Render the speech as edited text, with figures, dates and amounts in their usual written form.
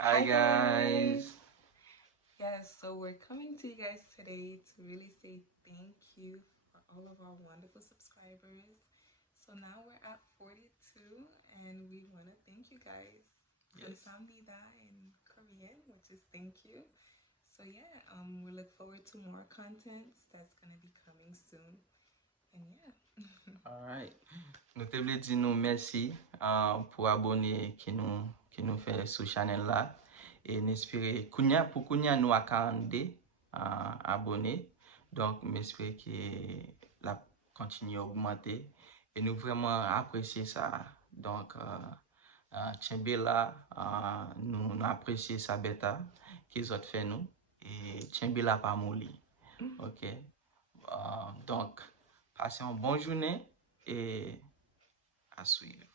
Hi guys. Yes, so we're coming to you guys today to really say thank you for all of our wonderful subscribers. So now we're at 42 and we want to thank you guys. Yes. 감사합니다 in Korean, which is thank you. So yeah, we look forward to more content that's going to be coming soon. And yeah. Alright. Nous te voulons dire nous merci pour abonner qui nous fait sur channel là et n'espérer pour kounya nous à 42 abonnés. Donc m'espérer que la continue à augmenter et nous vraiment apprécier ça. Donc Tchembela nous apprécier ça bêta qu'ils ont fait nous et Tchembela pas mouli. OK. Donc passez une bonne journée et à suivre.